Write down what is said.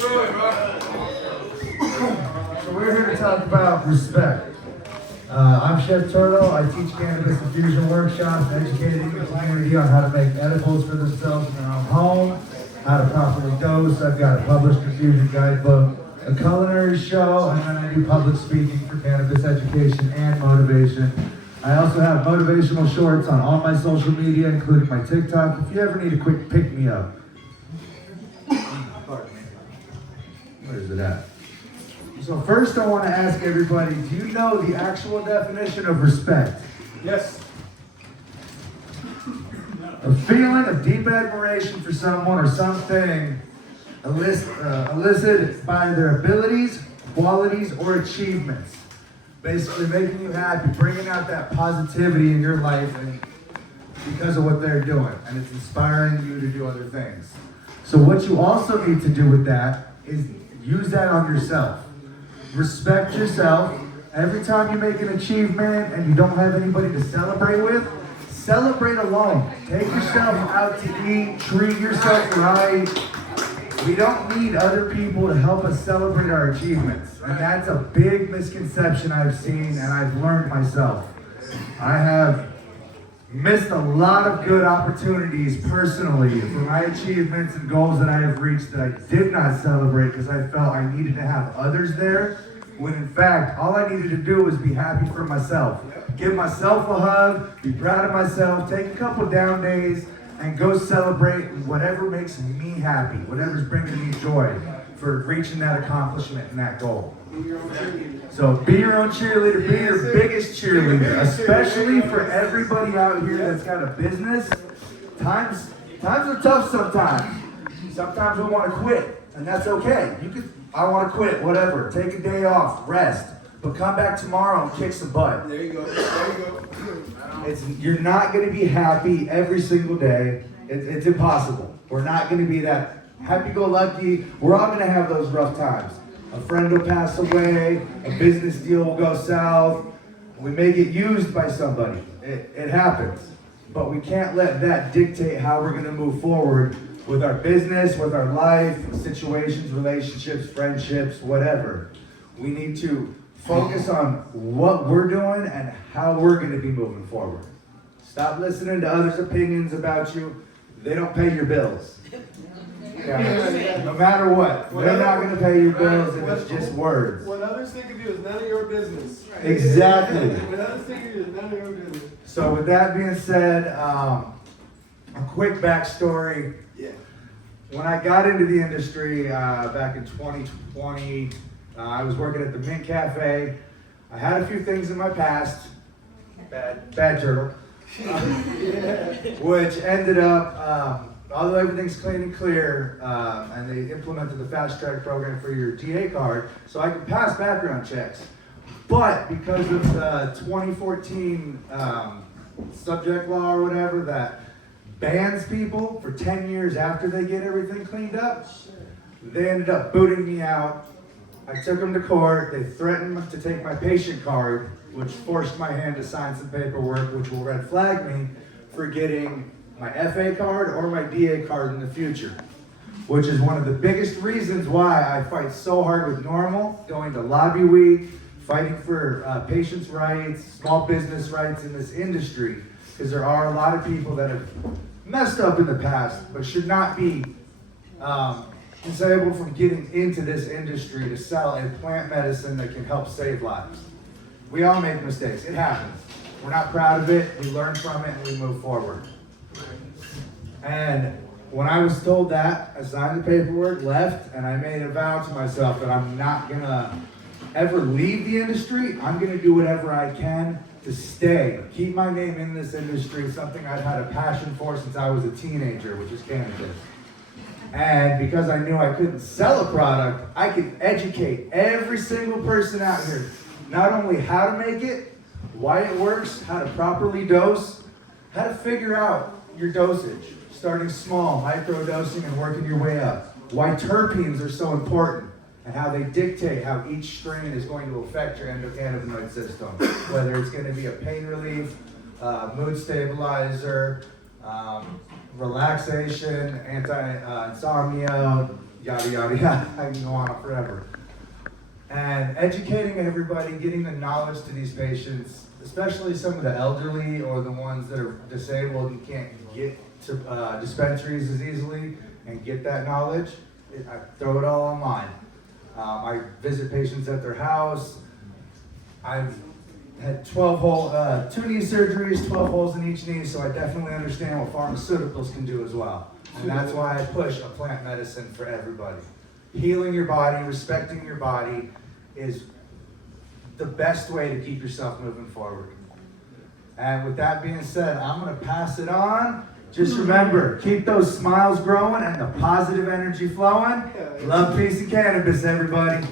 So we're here to talk about respect. I'm Chef Turtle. I teach cannabis infusion workshops, educating the community on how to make edibles for themselves in their own home, how to properly dose. I've got a published infusion guidebook, a culinary show, and then I do public speaking for cannabis education and motivation. I also have motivational shorts on all my social media, including my TikTok, if you ever need a quick pick-me-up. Where is it at? So first I want to ask everybody, do you know the actual definition of respect? Yes. A feeling of deep admiration for someone or something elicited by their abilities, qualities, or achievements. Basically making you happy, bringing out that positivity in your life and because of what they're doing. And it's inspiring you to do other things. So what you also need to do with that is use that on yourself. Respect yourself. Every time you make an achievement and you don't have anybody to celebrate with, celebrate alone. Take yourself out to eat, treat yourself right. We don't need other people to help us celebrate our achievements. And that's a big misconception I've seen and I've learned myself. I have missed a lot of good opportunities personally for my achievements and goals that I have reached that I did not celebrate because I felt I needed to have others there, when in fact, all I needed to do was be happy for myself. Give myself a hug, be proud of myself, take a couple down days, and go celebrate whatever makes me happy, whatever's bringing me joy for reaching that accomplishment and that goal. So be your own cheerleader, be your biggest cheerleader, especially for everybody out here that's got a business. Times are tough sometimes. Sometimes we want to quit, and that's okay. I want to quit, whatever. Take a day off, rest, but come back tomorrow and kick some butt. There you go. You're not going to be happy every single day. It's impossible. We're not going to be that happy-go-lucky. We're all going to have those rough times. A friend will pass away, a business deal will go south, we may get used by somebody. It happens. But we can't let that dictate how we're going to move forward with our business, with our life, situations, relationships, friendships, whatever. We need to focus on what we're doing and how we're going to be moving forward. Stop listening to others' opinions about you. They don't pay your bills. Yeah. No matter what, they're not going to pay your bills if it's just words. What others think of you is none of your business. Exactly. What others think of you is none of your business. So with that being said, a quick backstory. Yeah. When I got into the industry back in 2020, I was working at the Mint Cafe. I had a few things in my past, bad turtle, which ended up, although everything's clean and clear, and they implemented the fast track program for your DA card, so I could pass background checks. But because of the 2014 subject law or whatever that bans people for 10 years after they get everything cleaned up, they ended up booting me out. I took them to court. They threatened to take my patient card, which forced my hand to sign some paperwork, which will red flag me for getting my FA card or my DA card in the future, which is one of the biggest reasons why I fight so hard with Normal, going to lobby week, fighting for patients' rights, small business rights in this industry, because there are a lot of people that have messed up in the past, but should not be disabled from getting into this industry to sell a plant medicine that can help save lives. We all make mistakes. It happens. We're not proud of it. We learn from it and we move forward. And when I was told that, I signed the paperwork, left, and I made a vow to myself that I'm not going to ever leave the industry. I'm going to do whatever I can to stay, keep my name in this industry, something I've had a passion for since I was a teenager, which is cannabis. And because I knew I couldn't sell a product, I could educate every single person out here, not only how to make it, why it works, how to properly dose, how to figure out your dosage, starting small, micro dosing and working your way up, why terpenes are so important, and how they dictate how each strain is going to affect your endocannabinoid system, whether it's going to be a pain relief, mood stabilizer, relaxation, anti-insomnia, yada, yada, yada. I can go on forever. And educating everybody, getting the knowledge to these patients, especially some of the elderly or the ones that are disabled and can't get to dispensaries as easily and get that knowledge. I throw it all online. I visit patients at their house. I've had 2 knee surgeries, 12 holes in each knee, so I definitely understand what pharmaceuticals can do as well. And that's why I push a plant medicine for everybody. Healing your body, respecting your body is the best way to keep yourself moving forward. And with that being said, I'm going to pass it on. Just remember, keep those smiles growing and the positive energy flowing. Love, peace, and cannabis, everybody.